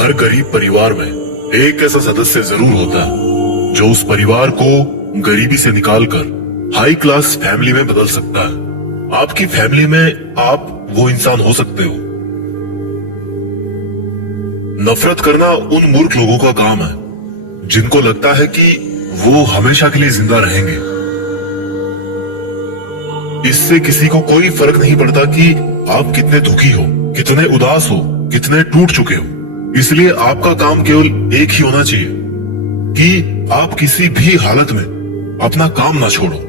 हर गरीब परिवार में एक ऐसा सदस्य जरूर होता है जो उस परिवार को गरीबी से निकालकर हाई क्लास फैमिली में बदल सकता है। आपकी फैमिली में आप वो इंसान हो सकते हो। नफरत करना उन मूर्ख लोगों का काम है जिनको लगता है कि वो हमेशा के लिए जिंदा रहेंगे। इससे किसी को कोई फर्क नहीं पड़ता कि आप कितने दुखी हो, कितने उदास हो, कितने टूट चुके हो। इसलिए आपका काम केवल एक ही होना चाहिए कि आप किसी भी हालत में अपना काम ना छोड़ो।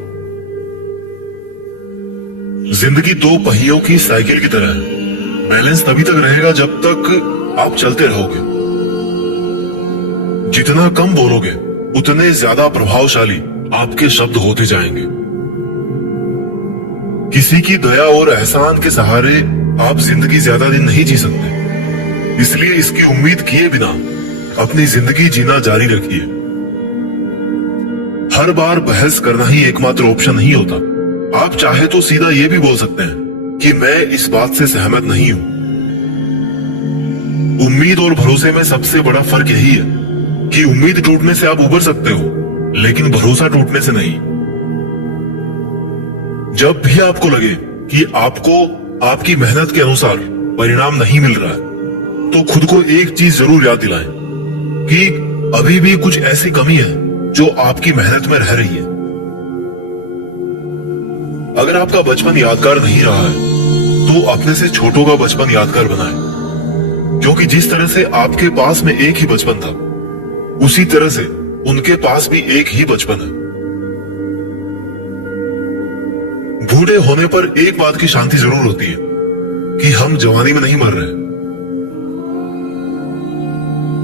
जिंदगी दो पहियों की साइकिल की तरह है। बैलेंस तभी तक रहेगा जब तक आप चलते रहोगे। जितना कम बोलोगे उतने ज्यादा प्रभावशाली आपके शब्द होते जाएंगे। किसी की दया और एहसान के सहारे आप जिंदगी ज्यादा दिन नहीं जी सकते। इसलिए इसकी उम्मीद किए बिना अपनी जिंदगी जीना जारी रखिए। हर बार बहस करना ही एकमात्र ऑप्शन नहीं होता। आप चाहे तो सीधा ये भी बोल सकते हैं कि मैं इस बात से सहमत नहीं हूं। उम्मीद और भरोसे में सबसे बड़ा फर्क यही है कि उम्मीद टूटने से आप उबर सकते हो, लेकिन भरोसा टूटने से नहीं। जब भी आपको लगे कि आपको आपकी मेहनत के अनुसार परिणाम नहीं मिल रहा है, तो खुद को एक चीज जरूर याद दिलाएं कि अभी भी कुछ ऐसी कमी है जो आपकी मेहनत में रह रही है। अगर आपका बचपन यादगार नहीं रहा है, तो अपने से छोटों का बचपन यादगार बनाएं, क्योंकि जिस तरह से आपके पास में एक ही बचपन था, उसी तरह से उनके पास भी एक ही बचपन है। बूढ़े होने पर एक बात की शांति जरूर होती है कि हम जवानी में नहीं मर रहे।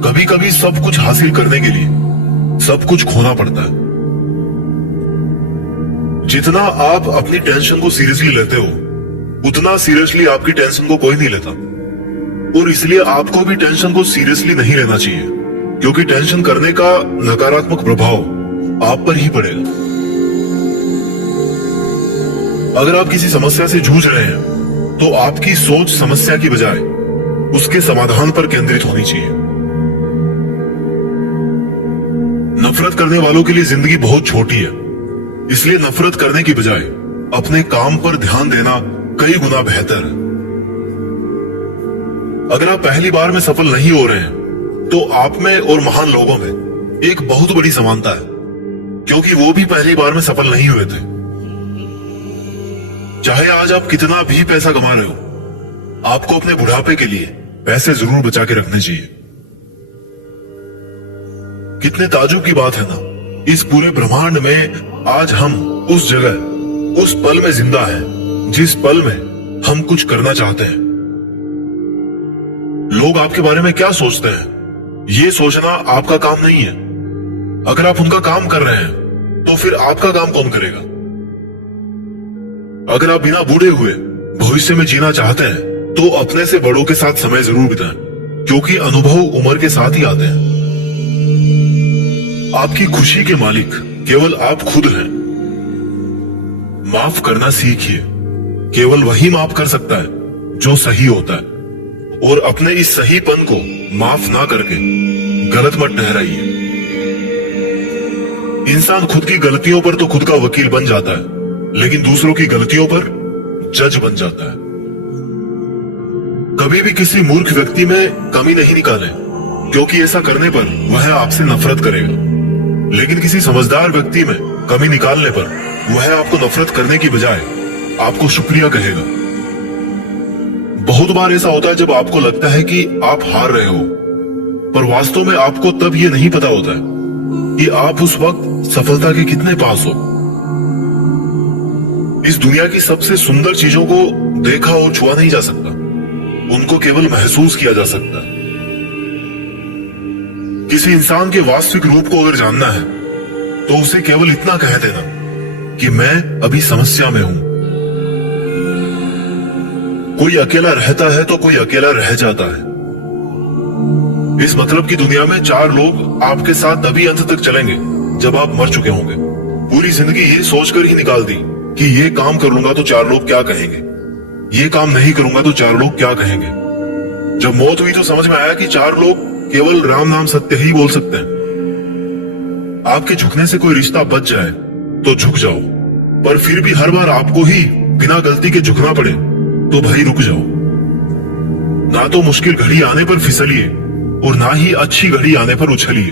कभी कभी सब कुछ हासिल करने के लिए सब कुछ खोना पड़ता है। जितना आप अपनी टेंशन को सीरियसली लेते हो, उतना सीरियसली आपकी टेंशन को कोई नहीं लेता। और इसलिए आपको भी टेंशन को सीरियसली नहीं लेना चाहिए, क्योंकि टेंशन करने का नकारात्मक प्रभाव आप पर ही पड़ेगा। अगर आप किसी समस्या से जूझ रहे हैं, तो आपकी सोच समस्या की बजाय उसके समाधान पर केंद्रित होनी चाहिए। नफरत करने वालों के लिए जिंदगी बहुत छोटी है, इसलिए नफरत करने की बजाय अपने काम पर ध्यान देना कई गुना बेहतर है। अगर आप पहली बार में सफल नहीं हो रहे हैं, तो आप में और महान लोगों में एक बहुत बड़ी समानता है, क्योंकि वो भी पहली बार में सफल नहीं हुए थे। चाहे आज आप कितना भी पैसा कमा रहे हो, आपको अपने बुढ़ापे के लिए पैसे जरूर बचा के रखने चाहिए। कितने ताजुब की बात है ना, इस पूरे ब्रह्मांड में आज हम उस जगह, उस पल में जिंदा हैं, जिस पल में हम कुछ करना चाहते हैं। लोग आपके बारे में क्या सोचते हैं, ये सोचना आपका काम नहीं है। अगर आप उनका काम कर रहे हैं, तो फिर आपका काम कौन करेगा? अगर आप बिना बूढ़े हुए भविष्य में जीना चाहते हैं, तो अपने से बड़ों के साथ समय जरूर बिताएं, क्योंकि अनुभव उम्र के साथ ही आते हैं। आपकी खुशी के मालिक केवल आप खुद हैं। माफ करना सीखिए। केवल वही माफ कर सकता है जो सही होता है, और अपने इस सहीपन को माफ ना करके गलत मत ठहराइए। इंसान खुद की गलतियों पर तो खुद का वकील बन जाता है, लेकिन दूसरों की गलतियों पर जज बन जाता है। कभी भी किसी मूर्ख व्यक्ति में कमी नहीं निकालें, क्योंकि ऐसा करने पर वह आपसे नफरत करेगा। लेकिन किसी समझदार व्यक्ति में कमी निकालने पर वह आपको नफरत करने की बजाय आपको शुक्रिया कहेगा। बहुत बार ऐसा होता है जब आपको लगता है कि आप हार रहे हो, पर वास्तव में आपको तब ये नहीं पता होता है कि आप उस वक्त सफलता के कितने पास हो। इस दुनिया की सबसे सुंदर चीजों को देखा और छुआ नहीं जा सकता, उनको केवल महसूस किया जा सकता है। किसी इंसान के वास्तविक रूप को अगर जानना है, तो उसे केवल इतना कह देना कि मैं अभी समस्या में हूं। कोई अकेला रहता है तो कोई अकेला रह जाता है। इस मतलब की दुनिया में 4 लोग आपके साथ तभी अंत तक चलेंगे जब आप मर चुके होंगे। पूरी जिंदगी ये सोचकर ही निकाल दी कि ये काम कर लूंगा तो 4 लोग क्या कहेंगे, ये काम नहीं करूंगा तो 4 लोग क्या कहेंगे। जब मौत हुई तो समझ में आया कि 4 लोग केवल राम नाम सत्य ही बोल सकते हैं। आपके झुकने से कोई रिश्ता बच जाए तो झुक जाओ, पर फिर भी हर बार आपको ही बिना गलती के झुकना पड़े तो भाई रुक जाओ। ना तो मुश्किल घड़ी आने पर फिसलिए और ना ही अच्छी घड़ी आने पर उछलिए।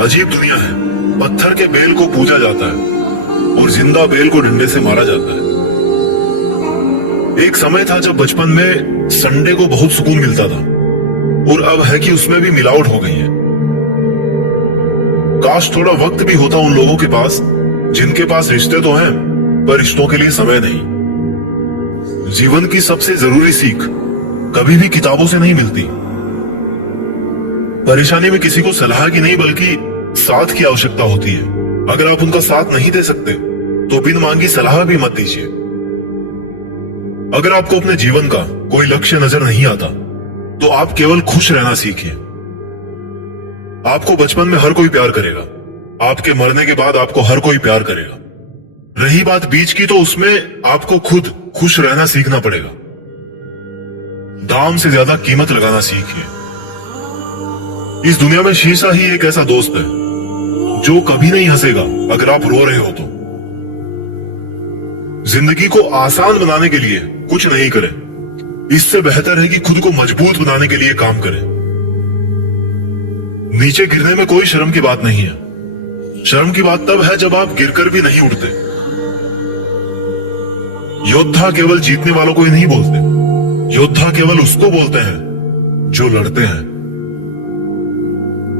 अजीब दुनिया है, पत्थर के बेल को पूजा जाता है और जिंदा बेल को डंडे से मारा जाता है। एक समय था जब बचपन में संडे को बहुत सुकून मिलता था, और अब है कि उसमें भी मिलावट हो गई है। काश थोड़ा वक्त भी होता उन लोगों के पास जिनके पास रिश्ते तो हैं पर रिश्तों के लिए समय नहीं। जीवन की सबसे जरूरी सीख कभी भी किताबों से नहीं मिलती। परेशानी में किसी को सलाह की नहीं बल्कि साथ की आवश्यकता होती है। अगर आप उनका साथ नहीं दे सकते तो बिन मांगी सलाह भी मत दीजिए। अगर आपको अपने जीवन का कोई लक्ष्य नजर नहीं आता तो आप केवल खुश रहना सीखिए। आपको बचपन में हर कोई प्यार करेगा, आपके मरने के बाद आपको हर कोई प्यार करेगा। रही बात बीच की, तो उसमें आपको खुद खुश रहना सीखना पड़ेगा। दाम से ज्यादा कीमत लगाना सीखिए। इस दुनिया में शीशा ही एक ऐसा दोस्त है जो कभी नहीं हंसेगा अगर आप रो रहे हो तो। जिंदगी को आसान बनाने के लिए कुछ नहीं करें, इससे बेहतर है कि खुद को मजबूत बनाने के लिए काम करें। नीचे गिरने में कोई शर्म की बात नहीं है। शर्म की बात तब है जब आप गिरकर भी नहीं उठते। योद्धा केवल जीतने वालों को ही नहीं बोलते, योद्धा केवल उसको बोलते हैं जो लड़ते हैं।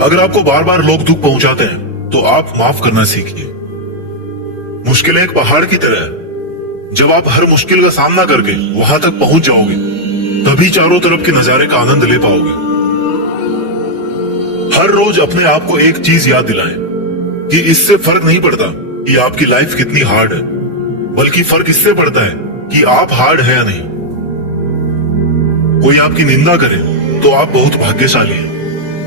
अगर आपको बार बार लोग दुख पहुंचाते हैं तो आप माफ करना सीखिए। मुश्किल एक पहाड़ की तरह है, जब आप हर मुश्किल का सामना करके वहां तक पहुंच जाओगे तभी चारों तरफ के नजारे का आनंद ले पाओगे। हर रोज अपने आप को एक चीज याद दिलाएं कि इससे फर्क नहीं पड़ता कि आपकी लाइफ कितनी हार्ड है, बल्कि फर्क इससे पड़ता है कि आप हार्ड है या नहीं। कोई आपकी निंदा करे तो आप बहुत भाग्यशाली हैं,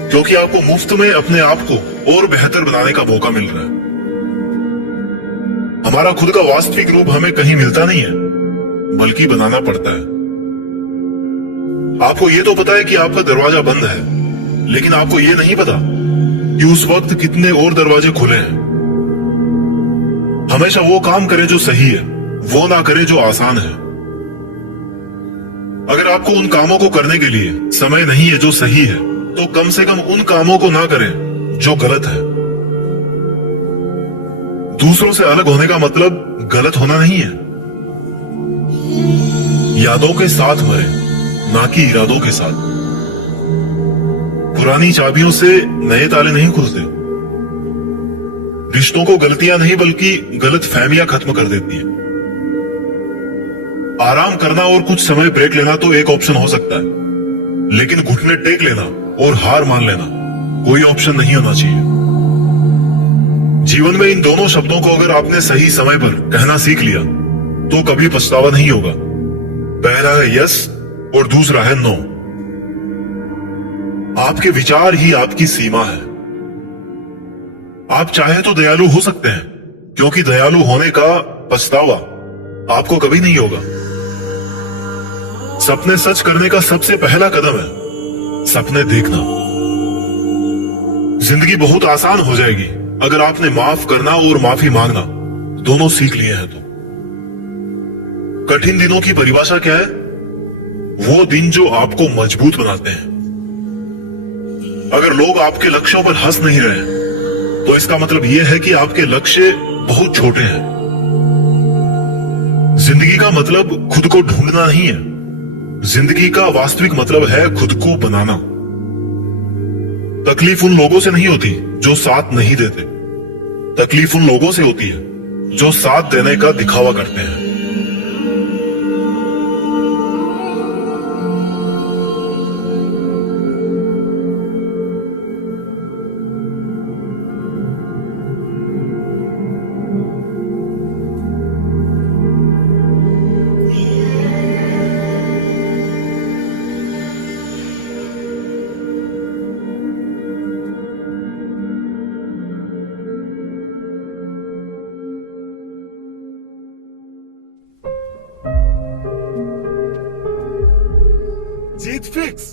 क्योंकि आपको मुफ्त में अपने आप को और बेहतर बनाने का मौका मिल रहा है। हमारा खुद का वास्तविक रूप हमें कहीं मिलता नहीं है, बल्कि बनाना पड़ता है। आपको ये तो पता है कि आपका दरवाजा बंद है, लेकिन आपको ये नहीं पता कि उस वक्त कितने और दरवाजे खुले हैं। हमेशा वो काम करें जो सही है, वो ना करें जो आसान है। अगर आपको उन कामों को करने के लिए समय नहीं है जो सही है, तो कम से कम उन कामों को ना करें जो गलत है। दूसरों से अलग होने का मतलब गलत होना नहीं है। यादों के साथ मरे, ना कि इरादों के साथ। पुरानी चाबियों से नए ताले नहीं खुलते। रिश्तों को गलतियां नहीं बल्कि गलत फहमियां खत्म कर देती है। आराम करना और कुछ समय ब्रेक लेना तो एक ऑप्शन हो सकता है, लेकिन घुटने टेक लेना और हार मान लेना कोई ऑप्शन नहीं होना चाहिए। जीवन में इन दोनों शब्दों को अगर आपने सही समय पर कहना सीख लिया तो कभी पछतावा नहीं होगा। पहला है यस और दूसरा है नो। आपके विचार ही आपकी सीमा है। आप चाहे तो दयालु हो सकते हैं, क्योंकि दयालु होने का पछतावा आपको कभी नहीं होगा। सपने सच करने का सबसे पहला कदम है सपने देखना। जिंदगी बहुत आसान हो जाएगी अगर आपने माफ करना और माफी मांगना दोनों सीख लिए हैं तो। कठिन दिनों की परिभाषा क्या है? वो दिन जो आपको मजबूत बनाते हैं। अगर लोग आपके लक्ष्यों पर हंस नहीं रहे तो इसका मतलब यह है कि आपके लक्ष्य बहुत छोटे हैं। जिंदगी का मतलब खुद को ढूंढना नहीं है, जिंदगी का वास्तविक मतलब है खुद को बनाना। तकलीफ उन लोगों से नहीं होती जो साथ नहीं देते, तकलीफ उन लोगों से होती है जो साथ देने का दिखावा करते हैं। जीत फिक्स।